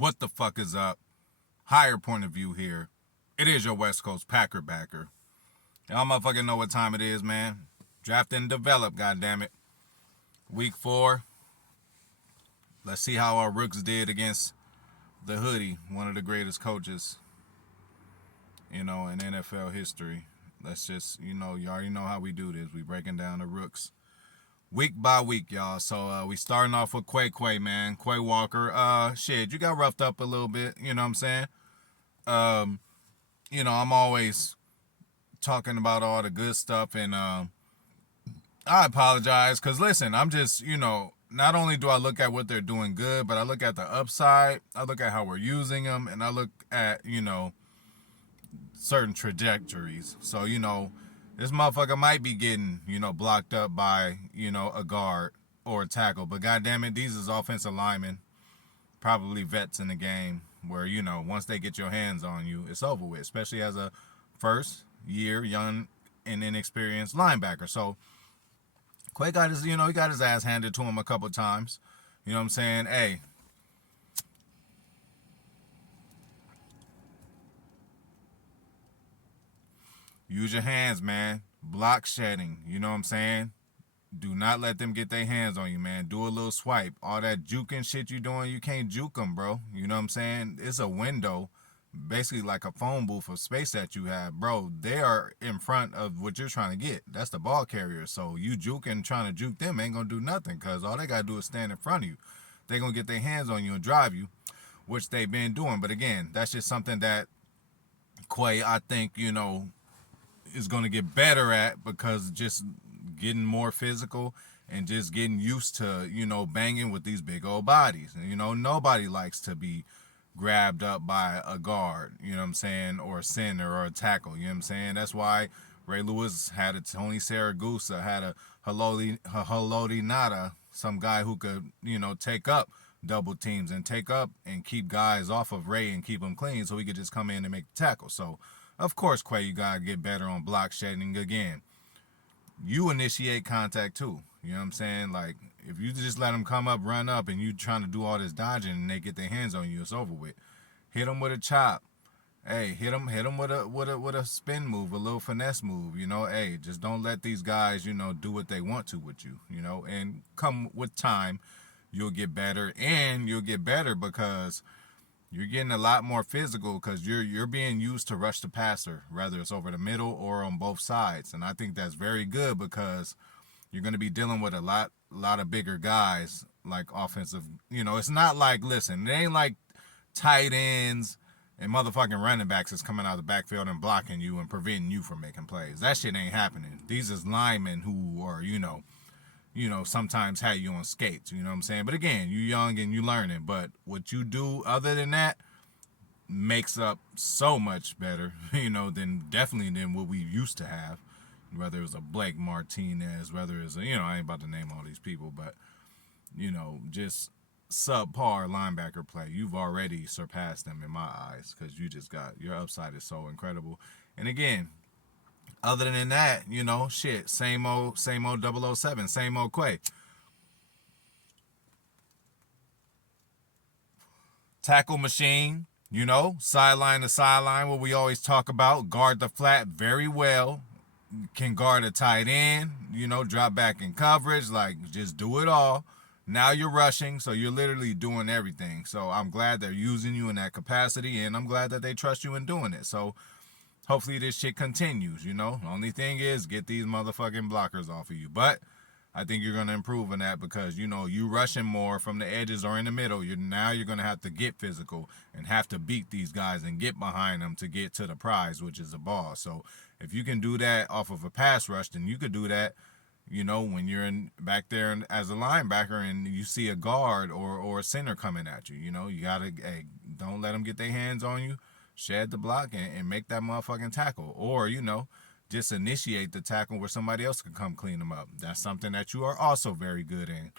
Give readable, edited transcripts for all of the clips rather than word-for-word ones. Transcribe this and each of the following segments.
What the fuck is up? Higher point of view here. It is your West Coast Packer backer. Y'all motherfucking know what time it is, man. Draft and develop, goddammit. Week 4. Let's see how our Rooks did against the Hoodie, one of the greatest coaches, in NFL history. Let's just, you already know how we do this. We breaking down the Rooks week by week, y'all. So we starting off with Quay, man. Quay Walker. Shit, you got roughed up a little bit, you know what I'm saying? I'm always talking about all the good stuff, and I apologize, because listen, I'm just, not only do I look at what they're doing good, but I look at the upside, I look at how we're using them, and I look at, certain trajectories. So, this motherfucker might be getting, blocked up by, a guard or a tackle, but goddamn it, these is offensive linemen, probably vets in the game, where, once they get your hands on you, it's over with, especially as a first year young and inexperienced linebacker. So Quay got his, he got his ass handed to him a couple times. You know what I'm saying? Hey, use your hands, man. Block shedding. You know what I'm saying? Do not let them get their hands on you, man. Do a little swipe. All that juking shit you doing, you can't juke them, bro. You know what I'm saying? It's a window, basically like a phone booth of space that you have. Bro, they are in front of what you're trying to get. That's the ball carrier. So you juking, trying to juke them ain't going to do nothing, because all they got to do is stand in front of you. They're going to get their hands on you and drive you, which they've been doing. But again, that's just something that Quay, I think, is going to get better at, because just getting more physical and just getting used to, banging with these big old bodies. And, nobody likes to be grabbed up by a guard, you know what I'm saying, or a center or a tackle, you know what I'm saying? That's why Ray Lewis had a Tony Saragusa, had a Haloti Nada, some guy who could, take up double teams and take up and keep guys off of Ray and keep them clean, so he could just come in and make the tackle. So, of course, Quay, you got to get better on block shedding. Again, you initiate contact too. You know what I'm saying? Like, if you just let them come up, run up, and you trying to do all this dodging and they get their hands on you, it's over with. Hit them with a chop. Hey, hit them with a spin move, a little finesse move. Hey, just don't let these guys, do what they want to with you. And come with time, you'll get better, and you'll get better because you're getting a lot more physical, because you're being used to rush the passer, whether it's over the middle or on both sides. And I think that's very good, because you're going to be dealing with a lot of bigger guys, like offensive. It's not like, listen, it ain't like tight ends and motherfucking running backs is coming out of the backfield and blocking you and preventing you from making plays. That shit ain't happening. These is linemen who are, sometimes have you on skates, you know what I'm saying? But again, you young and you learning. But what you do other than that makes up so much better, than what we used to have. Whether it was a Blake Martinez, whether it's I ain't about to name all these people, but, just subpar linebacker play. You've already surpassed them in my eyes, because your upside is so incredible. And again, other than that, shit, same old 007, same old Quay. Tackle machine, sideline to sideline, what we always talk about. Guard the flat very well. Can guard a tight end, drop back in coverage, like, just do it all. Now you're rushing, so you're literally doing everything. So I'm glad they're using you in that capacity, and I'm glad that they trust you in doing it. So hopefully this shit continues, The only thing is, get these motherfucking blockers off of you. But I think you're going to improve on that, because, you rushing more from the edges or in the middle. You're going to have to get physical and have to beat these guys and get behind them to get to the prize, which is the ball. So if you can do that off of a pass rush, then you could do that, when you're back there as a linebacker and you see a guard or a center coming at you. You got to, hey, don't let them get their hands on you. Shed the block and make that motherfucking tackle. Or, just initiate the tackle where somebody else can come clean them up. That's something that you are also very good in.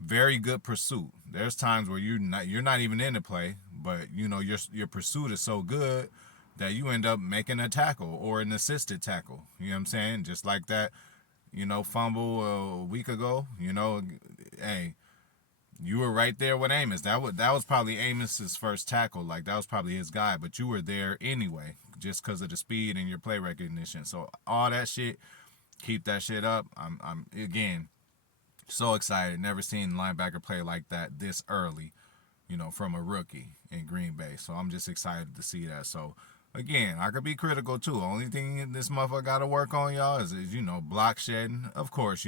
Very good pursuit. There's times where you're not even in the play, but your pursuit is so good that you end up making a tackle or an assisted tackle. You know what I'm saying? Just like that, fumble a week ago. Hey, You were right there with Amos. That was probably Amos's first tackle. Like that was probably his guy, but you were there anyway, just because of the speed and your play recognition. So all that shit, keep that shit up. I'm again so excited. Never seen linebacker play like that this early, from a rookie in Green Bay. So I'm just excited to see that. So again, I could be critical too. Only thing this motherfucker got to work on, y'all, is block shedding. Of course,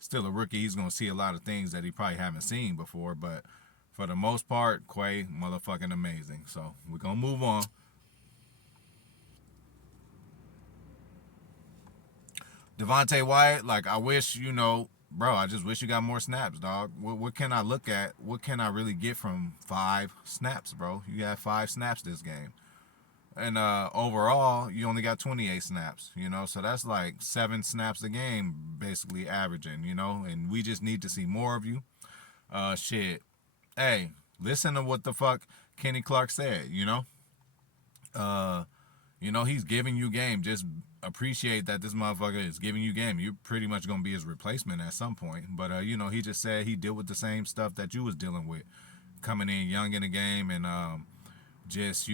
still a rookie. He's gonna see a lot of things that he probably haven't seen before, but for the most part, Quay motherfucking amazing. So we're gonna move on. Devontae Wyatt, like I wish, bro, I just wish you got more snaps, dog. What can I look at? What can I really get from 5 snaps, bro? You got 5 snaps this game. And overall, you only got 28 snaps, so that's like 7 snaps a game, basically averaging, and we just need to see more of you. Shit. Hey, listen to what the fuck Kenny Clark said, Uh, he's giving you game. Just appreciate that this motherfucker is giving you game. You're pretty much gonna be his replacement at some point. But he just said he dealt with the same stuff that you was dealing with, coming in young in the game, and just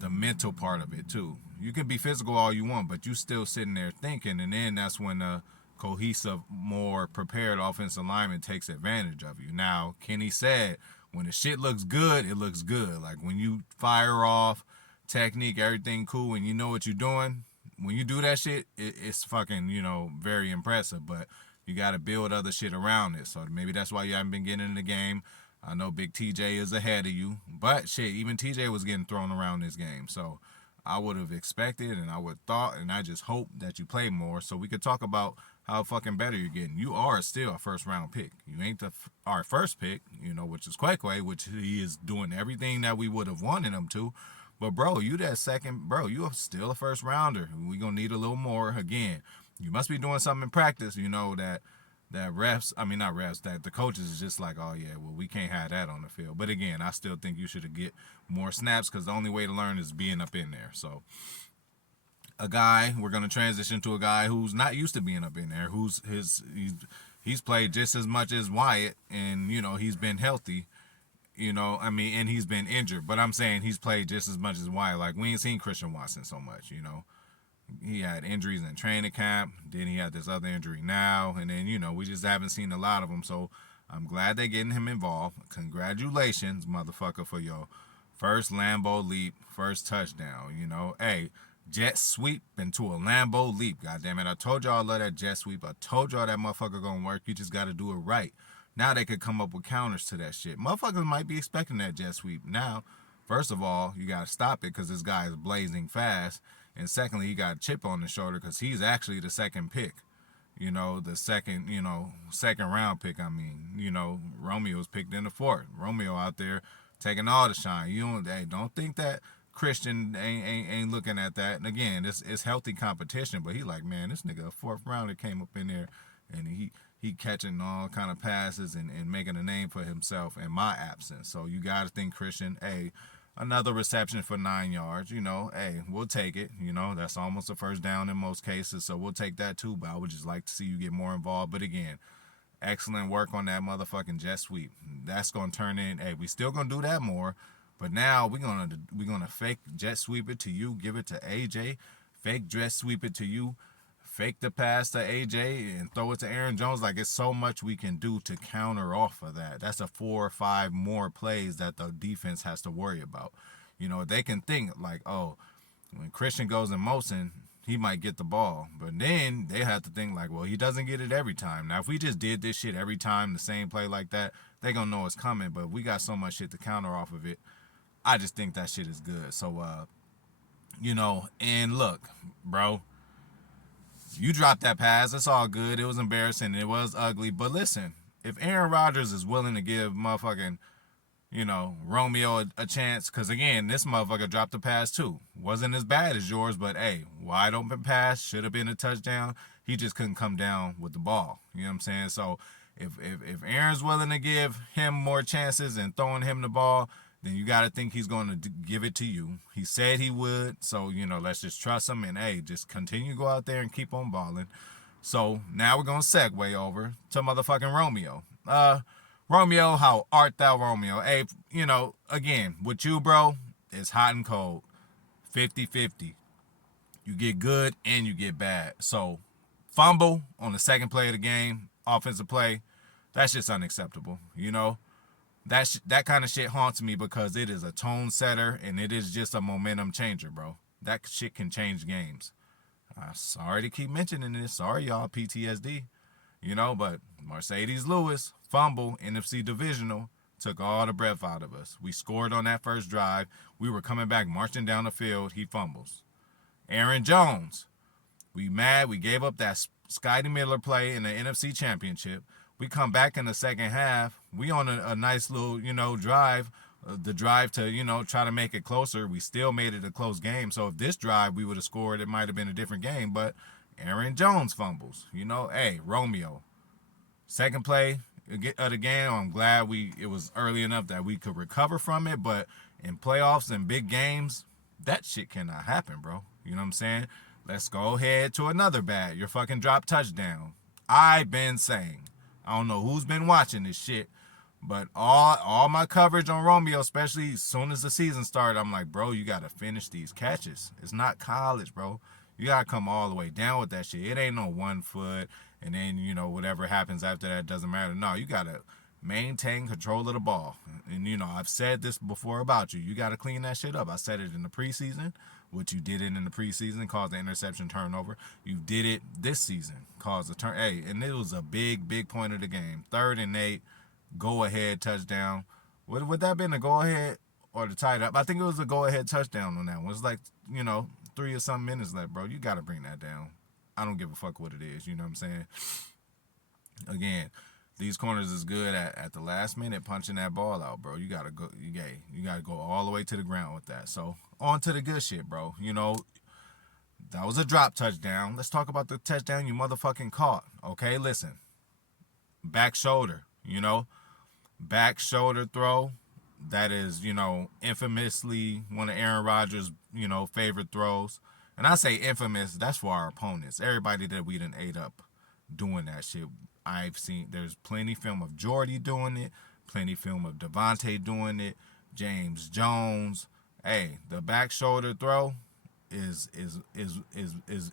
the mental part of it too. You can be physical all you want, but you still sitting there thinking, and then that's when the cohesive, more prepared offensive lineman takes advantage of you. Now, Kenny said, when the shit looks good, it looks good. Like when you fire off, technique, everything cool, and you know what you're doing. When you do that shit, it's fucking, very impressive. But you got to build other shit around it. So maybe that's why you haven't been getting in the game. I know Big TJ is ahead of you, but shit, even TJ was getting thrown around this game. So I would have expected, and I would thought, and I just hope that you play more so we could talk about how fucking better you're getting. You are still a first round pick. You ain't our first pick, which is Quay, which he is doing everything that we would have wanted him to. But bro, you that second, bro, you are still a first rounder. We gonna need a little more. Again, you must be doing something in practice, that refs, I mean not refs, that the coaches is just like, oh yeah, well we can't have that on the field. But again, I still think you should get more snaps because the only way to learn is being up in there. So we're gonna transition to a guy who's not used to being up in there, he's played just as much as Wyatt, and he's been healthy. And he's been injured, but I'm saying he's played just as much as Wyatt. Like we ain't seen Christian Watson so much. He had injuries in training camp, then he had this other injury now, and then we just haven't seen a lot of them. So I'm glad they're getting him involved. Congratulations, motherfucker, for your first Lambeau leap, first touchdown. Hey, jet sweep into a Lambeau leap. God damn it, I told y'all I love that jet sweep. I told y'all that motherfucker gonna work. You just gotta do it right. Now they could come up with counters to that shit. Motherfuckers might be expecting that jet sweep. Now, first of all, you gotta stop it because this guy is blazing fast. And secondly, he got a chip on his shoulder because he's actually the second pick. The second round pick. I mean, Romeo was picked in the fourth. Romeo out there taking all the shine. Don't think that Christian ain't looking at that. And again, it's healthy competition, but he like, man, this nigga a fourth rounder came up in there and he catching all kind of passes and making a name for himself in my absence. So you got to think Christian, hey, another reception for 9 yards, hey, we'll take it. That's almost a first down in most cases, so we'll take that too. But I would just like to see you get more involved. But again, excellent work on that motherfucking jet sweep. That's gonna turn in. Hey, we still gonna do that more, but now we're gonna fake jet sweep it to you, give it to AJ, fake jet sweep it to you, fake the pass to AJ and throw it to Aaron Jones. Like, it's so much we can do to counter off of that. That's a 4 or 5 more plays that the defense has to worry about. They can think like, oh, when Christian goes in motion, he might get the ball. But then they have to think like, well, he doesn't get it every time. Now, if we just did this shit every time, the same play like that, they gonna know it's coming. But we got so much shit to counter off of it. I just think that shit is good. So, and look, bro, you dropped that pass. It's all good. It was embarrassing. It was ugly. But listen, if Aaron Rodgers is willing to give motherfucking, Romeo a chance, because again, this motherfucker dropped the pass too. Wasn't as bad as yours, but hey, wide open pass, should have been a touchdown. He just couldn't come down with the ball. You know what I'm saying? So if Aaron's willing to give him more chances and throwing him the ball, then you got to think he's going to give it to you. He said he would, so, let's just trust him, and, hey, just continue to go out there and keep on balling. So now we're going to segue over to motherfucking Romeo. Romeo, how art thou, Romeo? Hey, again, with you, bro, it's hot and cold. 50-50. You get good and you get bad. So, fumble on the second play of the game, offensive play, that's just unacceptable. That kind of shit haunts me because it is a tone setter and it is just a momentum changer, bro. That shit can change games. I'm sorry to keep mentioning this. Sorry, y'all, PTSD. But Mercedes Lewis, fumble, NFC divisional, took all the breath out of us. We scored on that first drive. We were coming back, marching down the field. He fumbles. Aaron Jones, we mad. We gave up that Scotty Miller play in the NFC Championship. We come back in the second half. We on a nice little, drive. The drive to, try to make it closer. We still made it a close game. So if this drive we would have scored, it might have been a different game. But Aaron Jones fumbles. Hey, Romeo. Second play of the game, I'm glad it was early enough that we could recover from it. But in playoffs and big games, that shit cannot happen, bro. You know what I'm saying? Let's go ahead to another bad. Your fucking drop touchdown. I've been saying. I don't know who's been watching this shit, but all my coverage on Romeo, especially as soon as the season started, I'm like, bro, you got to finish these catches. It's not college, bro. You got to come all the way down with that shit. It ain't no 1 foot, and then, whatever happens after that doesn't matter. No, you got to maintain control of the ball. And, I've said this before about you. You got to clean that shit up. I said it in the preseason, which you did it in the preseason, caused the interception turnover. You did it this season, caused the turn. Hey, and it was a big, big point of the game. 3rd and 8, go-ahead touchdown. Would that have been a go-ahead or the tie up? I think it was a go-ahead touchdown on that one. It's like, 3 or something minutes left, bro. You got to bring that down. I don't give a fuck what it is. You know what I'm saying? Again, these corners is good at the last minute punching that ball out, bro. You gotta go. You gotta go all the way to the ground with that. So on to the good shit, bro. That was a drop touchdown. Let's talk about the touchdown you motherfucking caught. Okay, listen. Back shoulder. Back shoulder throw. That is, infamously one of Aaron Rodgers, favorite throws. And I say infamous, that's for our opponents. Everybody that we done ate up doing that shit. I've seen, there's plenty film of Jordy doing it, plenty film of Davante doing it, James Jones. Hey, the back shoulder throw is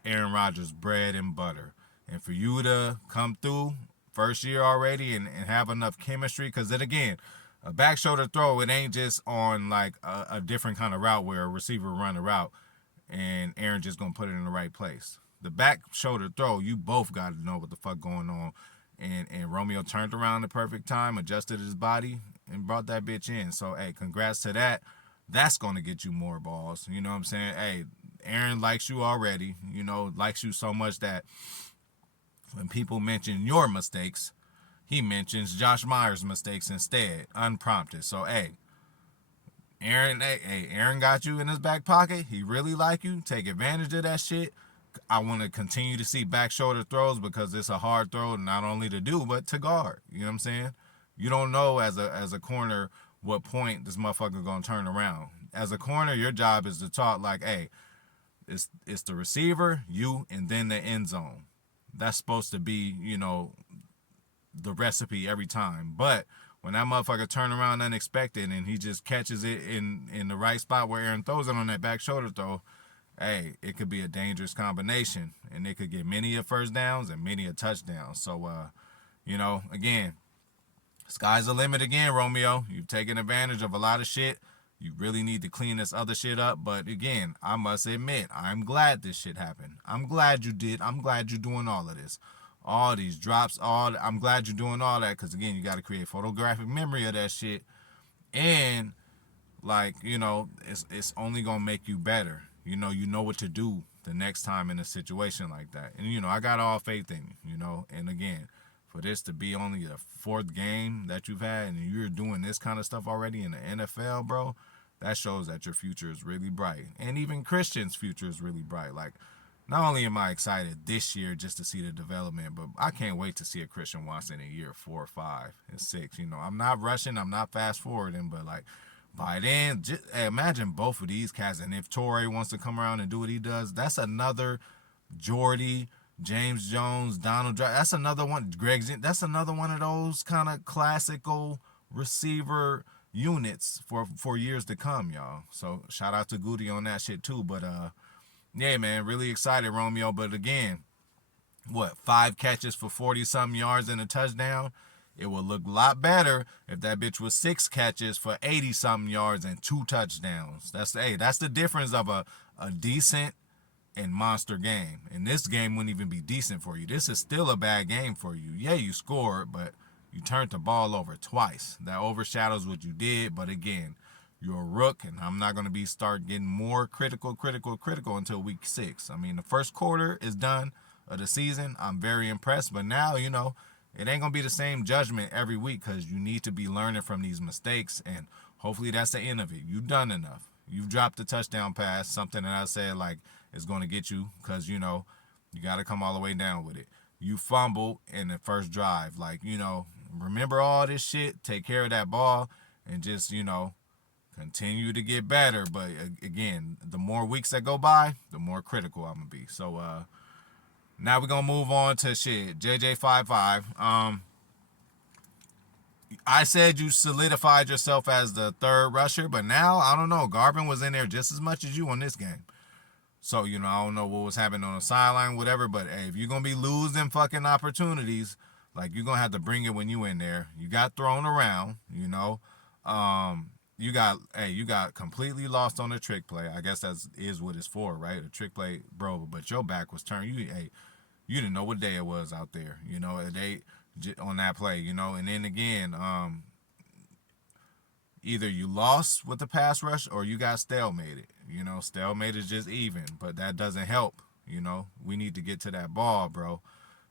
Aaron Rodgers' bread and butter. And for you to come through first year already and have enough chemistry, because then again, a back shoulder throw, it ain't just on like a different kind of route where a receiver run a route and Aaron just gonna put it in the right place. The back shoulder throw, you both got to know what the fuck going on. And Romeo turned around the perfect time, adjusted his body, and brought that bitch in. So, hey, congrats to that. That's going to get you more balls. You know what I'm saying? Hey, Aaron likes you already. Likes you so much that when people mention your mistakes, he mentions Josh Myers' mistakes instead, unprompted. So, hey, Aaron got you in his back pocket. He really like you. Take advantage of that shit. I want to continue to see back shoulder throws because it's a hard throw not only to do but to guard. You know what I'm saying? You don't know as a corner what point this motherfucker gonna turn around. As a corner, your job is to talk like, hey, it's the receiver, you, and then the end zone. That's supposed to be, the recipe every time. But when that motherfucker turn around unexpected and he just catches it in the right spot where Aaron throws it on that back shoulder throw, hey, it could be a dangerous combination, and it could get many a first downs and many a touchdown. So, again, sky's the limit again, Romeo. You've taken advantage of a lot of shit. You really need to clean this other shit up. But again, I must admit, I'm glad this shit happened. I'm glad you did. I'm glad you're doing all of this. All these drops, I'm glad you're doing all that because, again, you got to create photographic memory of that shit. And, it's only going to make you better. You know what to do the next time in a situation like that. And, I got all faith in you, And, again, for this to be only the 4th game that you've had and you're doing this kind of stuff already in the NFL, bro, that shows that your future is really bright. And even Christian's future is really bright. Like, not only am I excited this year just to see the development, but I can't wait to see a Christian Watson in year 4, 5, and 6. I'm not rushing. I'm not fast forwarding, but, by then, just imagine both of these cats. And if Torrey wants to come around and do what he does, that's another Jordy, James Jones, Donald Drive. That's another one. That's another one of those kind of classical receiver units for years to come, y'all. So shout out to Goody on that shit too. But yeah, man, really excited, Romeo. But again, what, 5 catches for 40 something yards and a touchdown? It would look a lot better if that bitch was 6 catches for 80 something yards and 2 touchdowns. That's the difference of a decent and monster game. And this game wouldn't even be decent for you. This is still a bad game for you. Yeah, you scored, but you turned the ball over twice. That overshadows what you did. But again, you're a rook, and I'm not going to start getting more critical until week 6. I mean, the first quarter is done of the season. I'm very impressed. But now, it ain't going to be the same judgment every week because you need to be learning from these mistakes. And hopefully that's the end of it. You've done enough. You've dropped a touchdown pass, something that I said, like, is going to get you because, you got to come all the way down with it. You fumbled in the first drive. Like, remember all this shit. Take care of that ball and just, continue to get better. But, again, the more weeks that go by, the more critical I'm going to be. So, now we're going to move on to shit. JJ55. I said you solidified yourself as the third rusher, but now, I don't know. Garvin was in there just as much as you on this game. So, I don't know what was happening on the sideline, whatever, but hey, if you're going to be losing fucking opportunities, like, you're going to have to bring it when you in there. You got thrown around, you got completely lost on a trick play. I guess that is what it's for, right? A trick play, bro, but your back was turned. You didn't know what day it was out there, on that play, and then again, either you lost with the pass rush or you got stalemated. Stalemate is just even, but that doesn't help. We need to get to that ball, bro.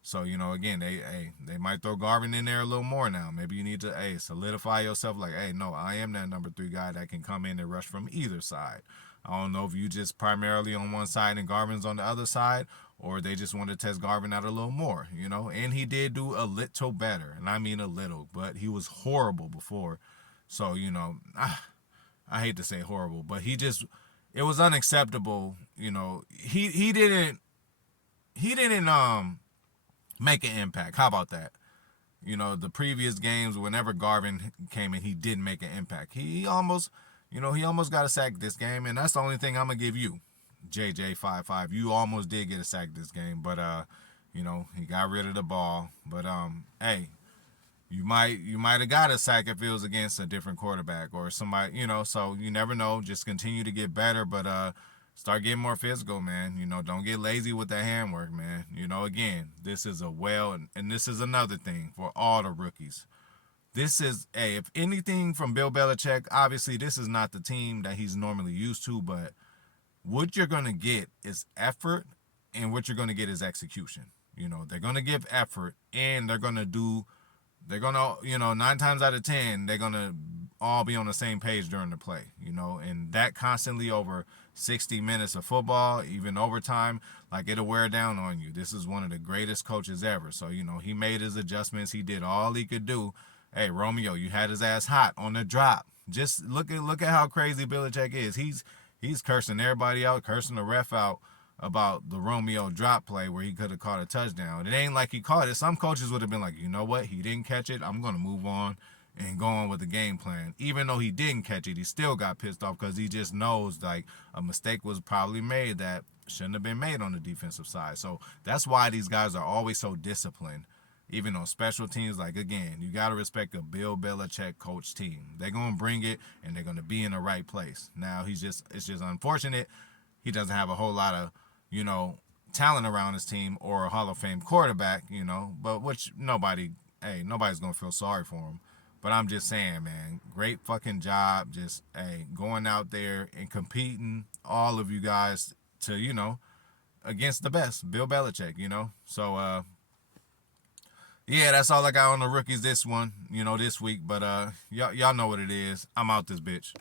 So, again, they might throw Garvin in there a little more now. Maybe you need to, solidify yourself like, no, I am that number 3 guy that can come in and rush from either side. I don't know if you just primarily on one side and Garvin's on the other side, or they just want to test Garvin out a little more, And he did do a little better, and I mean a little, but he was horrible before. So, I hate to say horrible, but it was unacceptable. He didn't make an impact. How about that? The previous games, whenever Garvin came in, he didn't make an impact. He almost got a sack this game, and that's the only thing I'm gonna give you, JJ55. You almost did get a sack this game, but he got rid of the ball. But hey, you might have got a sack if it was against a different quarterback or somebody, so you never know. Just continue to get better, but start getting more physical, man. Don't get lazy with that handwork, man. Again, this is and this is another thing for all the rookies. This is, if anything from Bill Belichick, obviously this is not the team that he's normally used to, but what you're going to get is effort, and what you're going to get is execution. They're going to give effort, and they're going to 9 times out of 10, they're going to all be on the same page during the play, and that constantly over 60 minutes of football, even overtime, like, it'll wear down on you. This is one of the greatest coaches ever. So, he made his adjustments. He did all he could do. Hey, Romeo, you had his ass hot on the drop. Just look at how crazy Belichick is. He's cursing everybody out, cursing the ref out about the Romeo drop play where he could have caught a touchdown. It ain't like he caught it. Some coaches would have been like, you know what? He didn't catch it. I'm going to move on and go on with the game plan. Even though he didn't catch it, he still got pissed off because he just knows, like, a mistake was probably made that shouldn't have been made on the defensive side. So that's why these guys are always so disciplined, even on special teams. Like, again, you got to respect a Bill Belichick coach team. They're going to bring it, and they're going to be in the right place. Now, it's just unfortunate he doesn't have a whole lot of, talent around his team or a Hall of Fame quarterback, but which nobody's going to feel sorry for him. But I'm just saying, man, great fucking job. Just, going out there and competing, all of you guys, to, against the best, Bill Belichick, So, yeah, that's all I got on the rookies this week. But y'all know what it is. I'm out this bitch.